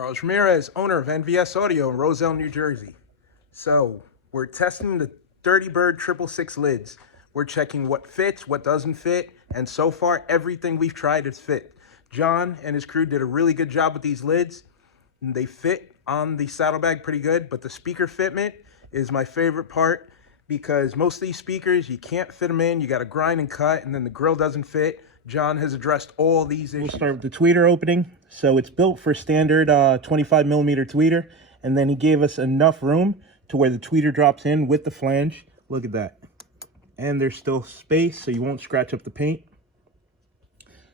Carlos Ramirez, owner of NVS Audio in Roselle, New Jersey. So, we're testing the Dirty Bird 6’s lids. We're checking what fits, what doesn't fit, and so far, everything we've tried has fit. John and his crew did a really good job with these lids. And they fit on the saddlebag pretty good, but the speaker fitment is my favorite part because most of these speakers, you can't fit them in. You got to grind and cut, and then the grill doesn't fit. John has addressed all these issues. We'll start with the tweeter opening. So it's built for standard 25 millimeter tweeter, and then he gave us enough room to where the tweeter drops in with the flange. Look at that. And there's still space, so you won't scratch up the paint.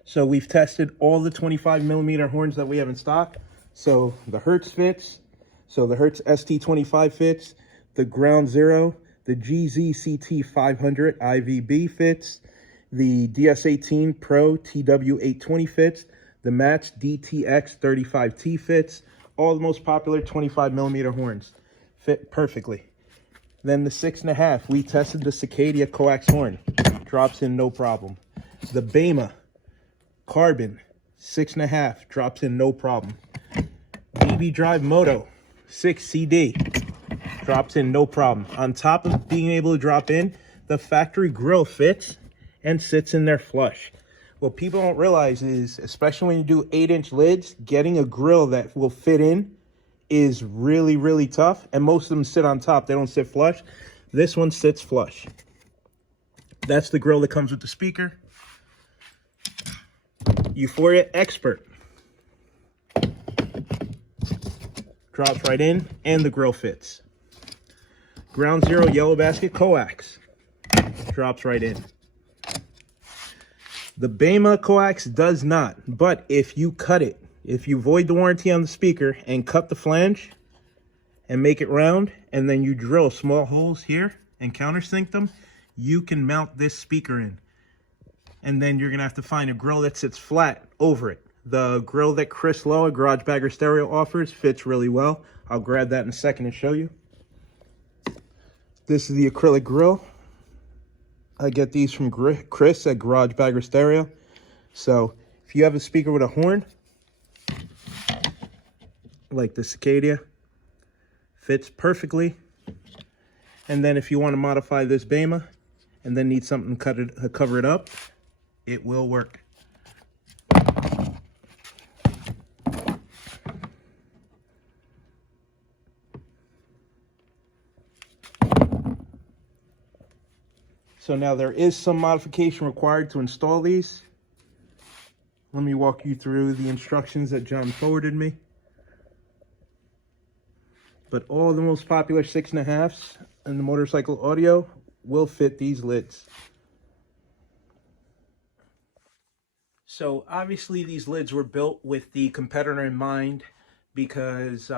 So we've tested all the 25 millimeter horns that we have in stock. So the Hertz fits, so the Hertz ST25 fits, the Ground Zero, the GZCT 500 IVB fits, the DS18 Pro TW820 fits, the Match DTX 35T fits, all the most popular 25 millimeter horns fit perfectly. Then the 6.5, we tested the Cicadia coax horn, drops in no problem. The Bema Carbon 6.5 drops in no problem. BB Drive Moto 6 CD drops in no problem. On top of being able to drop in, the factory grill fits and sits in there flush. What people don't realize is, especially when you do 8-inch lids, getting a grill that will fit in is really, really tough. And most of them sit on top. They don't sit flush. This one sits flush. That's the grill that comes with the speaker. Euphoria Expert drops right in, and the grill fits. Ground Zero Yellow Basket Coax drops right in. The Bema coax does not, but if you cut it, if you void the warranty on the speaker and cut the flange and make it round, and then you drill small holes here and countersink them, you can mount this speaker in. And then you're gonna have to find a grill that sits flat over it. The grill that Chris Lowe at Garage Bagger Stereo offers fits really well. I'll grab that in a second and show you. This is the acrylic grill. I get these from Chris at Garage Bagger Stereo. So if you have a speaker with a horn, like the Cicadia, fits perfectly. And then if you want to modify this Bema and then need something to cover it up, it will work. So now there is some modification required to install these. Let me walk you through the instructions that John forwarded me. But all the most popular 6.5s in the motorcycle audio will fit these lids. So obviously these lids were built with the competitor in mind because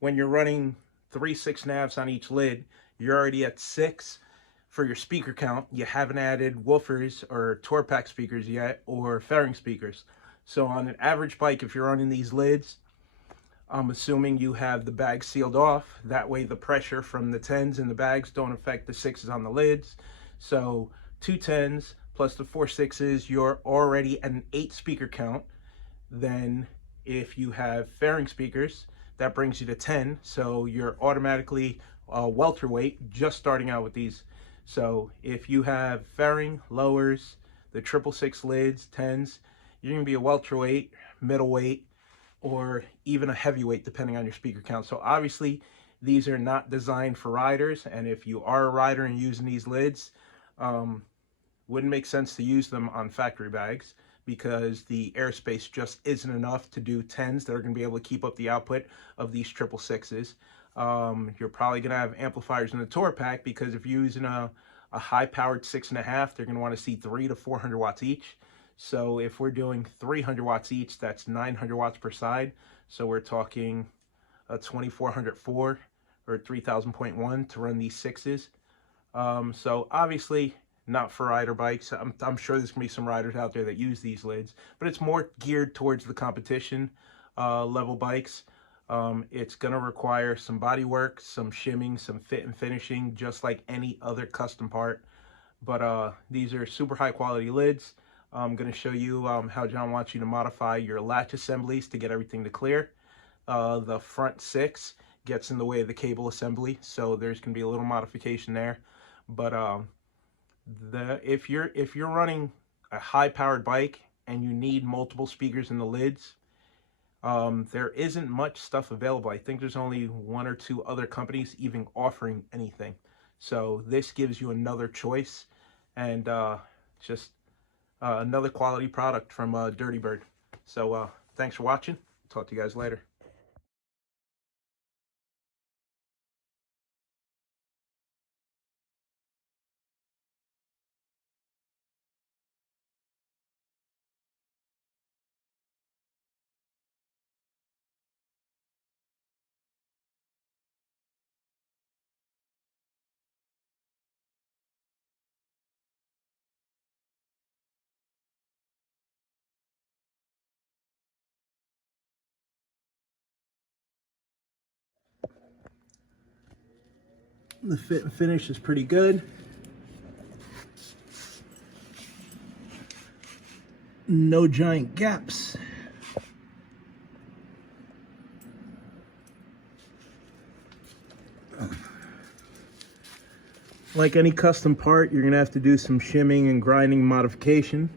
when you're running 3 6.5s on each lid, you're already at 6. For your speaker count, you haven't added woofers or tour pack speakers yet, or fairing speakers. So on an average bike, if you're running these lids, I'm assuming you have the bag sealed off. That way the pressure from the 10s in the bags don't affect the 6s on the lids. So 2 10s plus the 4 6s, you're already at an 8 speaker count. Then if you have fairing speakers, that brings you to 10. So you're automatically welterweight just starting out with these. So if you have fairing, lowers, the 6’s lids, 10s, you're going to be a welterweight, middleweight, or even a heavyweight depending on your speaker count. So obviously these are not designed for riders, and if you are a rider and using these lids, wouldn't make sense to use them on factory bags because the airspace just isn't enough to do 10s that are going to be able to keep up the output of these 6’s. You're probably going to have amplifiers in the tour pack because if you're using a high-powered 6.5, they're going to want to see 300 to 400 watts each. So if we're doing 300 watts each, that's 900 watts per side. So we're talking a 2404 or 3000.1 to run these 6's. So obviously not for rider bikes. I'm sure there's going to be some riders out there that use these lids, but it's more geared towards the competition level bikes. It's going to require some body work, some shimming, some fit and finishing, just like any other custom part. But these are super high quality lids. I'm going to show you how John wants you to modify your latch assemblies to get everything to clear. the front 6 gets in the way of the cable assembly, so there's going to be a little modification there. But if you're running a high-powered bike and you need multiple speakers in the lids, there isn't much stuff available. I think there's only 1 or 2 other companies even offering anything. So this gives you another choice, and just another quality product from Dirty Bird. So thanks for watching. Talk to you guys later. The fit and finish is pretty good. No giant gaps. Like any custom part, you're gonna have to do some shimming and grinding modification.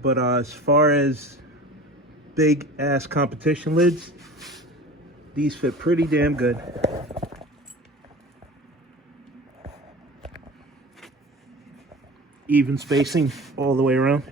But as far as big ass competition lids, these fit pretty damn good. Even spacing all the way around.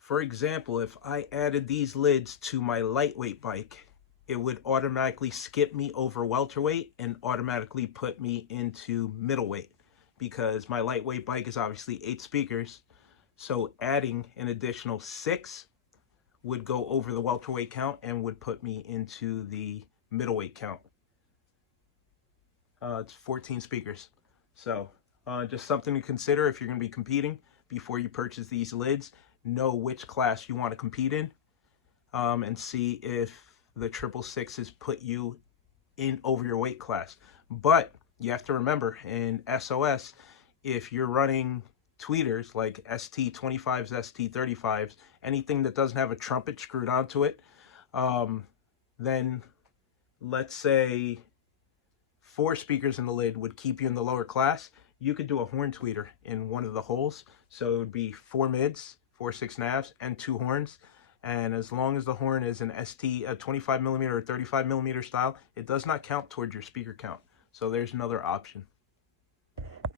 For example, if I added these lids to my lightweight bike, it would automatically skip me over welterweight and automatically put me into middleweight, because my lightweight bike is obviously 8 speakers. So adding an additional 6 would go over the welterweight count and would put me into the middleweight count. It's 14 speakers. So just something to consider if you're going to be competing before you purchase these lids. Know which class you want to compete in, and see if the 6’6's put you in over your weight class. But you have to remember, in SOS, if you're running tweeters like ST25s, ST35s, anything that doesn't have a trumpet screwed onto it, then let's say 4 speakers in the lid would keep you in the lower class. You could do a horn tweeter in one of the holes, so it would be 4 mids, 4 6.5s, and 2 horns. And as long as the horn is an ST, a 25mm or 35mm style, it does not count towards your speaker count. So there's another option.